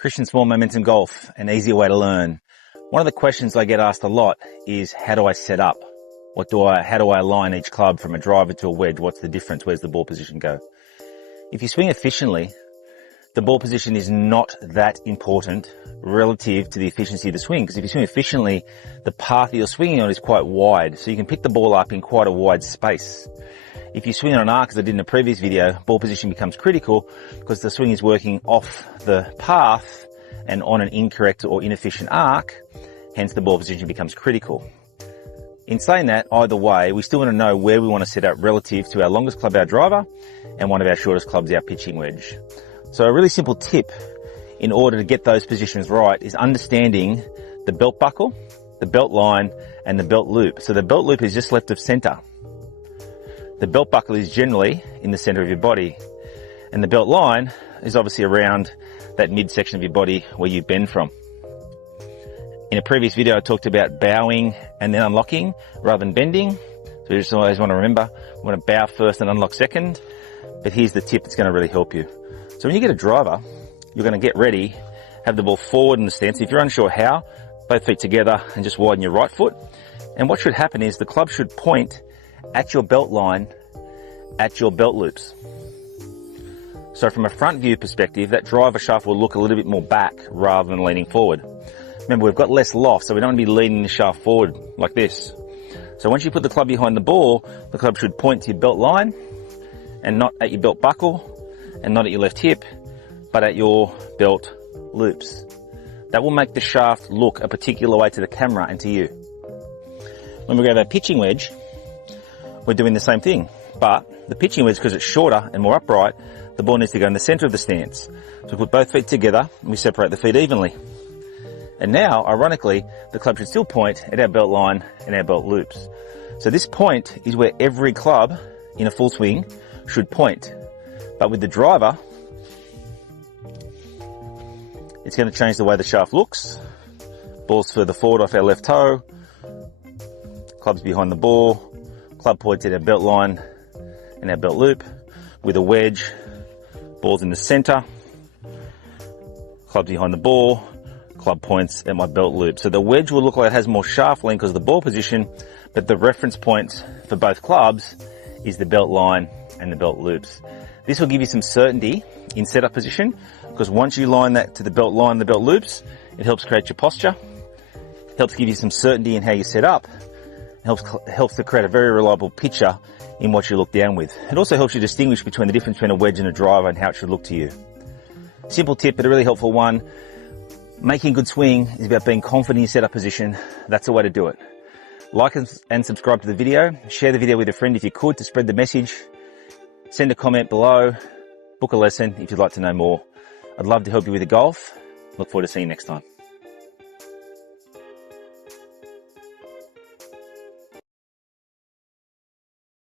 Christian Small Momentum Golf, an easier way to learn. One of the questions I get asked a lot is, how do I set up? How do I align each club from a driver to a wedge? What's the difference? Where's the ball position go? If you swing efficiently, the ball position is not that important relative to the efficiency of the swing, because if you swing efficiently, the path that you're swinging on is quite wide, so you can pick the ball up in quite a wide space. If you swing on an arc, as I did in a previous video, ball position becomes critical because the swing is working off the path and on an incorrect or inefficient arc, hence the ball position becomes critical. In saying that, either way, we still want to know where we want to set up relative to our longest club, our driver, and one of our shortest clubs, our pitching wedge. So a really simple tip in order to get those positions right is understanding the belt buckle, the belt line, and the belt loop. So the belt loop is just left of center. The belt buckle is generally in the center of your body, and the belt line is obviously around that midsection of your body where you bend from. In a previous video, I talked about bowing and then unlocking rather than bending. So you just always want to remember, we want to bow first and unlock second. But here's the tip that's going to really help you. So when you get a driver, you're going to get ready, have the ball forward in the stance. If you're unsure how, both feet together and just widen your right foot. And what should happen is the club should point at your belt line, at your belt loops. So from a front view perspective, that driver shaft will look a little bit more back rather than leaning forward. Remember, we've got less loft, so we don't want to be leaning the shaft forward like this. So once you put the club behind the ball, the club should point to your belt line and not at your belt buckle and not at your left hip, but at your belt loops. That will make the shaft look a particular way to the camera and to you. When we grab our pitching wedge, we're doing the same thing, but the pitching wedge, because it's shorter and more upright, the ball needs to go in the center of the stance. So we put both feet together and we separate the feet evenly. And now, ironically, the club should still point at our belt line and our belt loops. So this point is where every club in a full swing should point. But with the driver, it's going to change the way the shaft looks. Ball's further forward off our left toe. Club's behind the ball. Club points at our belt line and our belt loop. With a wedge, ball's in the center. Club's behind the ball. Club points at my belt loop. So the wedge will look like it has more shaft length because of the ball position, but the reference point for both clubs is the belt line and the belt loops. This will give you some certainty in setup position, because once you line that to the belt line and the belt loops, it helps create your posture, helps give you some certainty in how you set up, helps to create a very reliable picture in what you look down with. It also helps you distinguish between the difference between a wedge and a driver and how it should look to you. Simple tip, but a really helpful one. Making a good swing is about being confident in your setup position. That's the way to do it. Like and subscribe to the video. Share the video with a friend if you could to spread the message. Send a comment below. Book a lesson if you'd like to know more. I'd love to help you with the golf. Look forward to seeing you next time.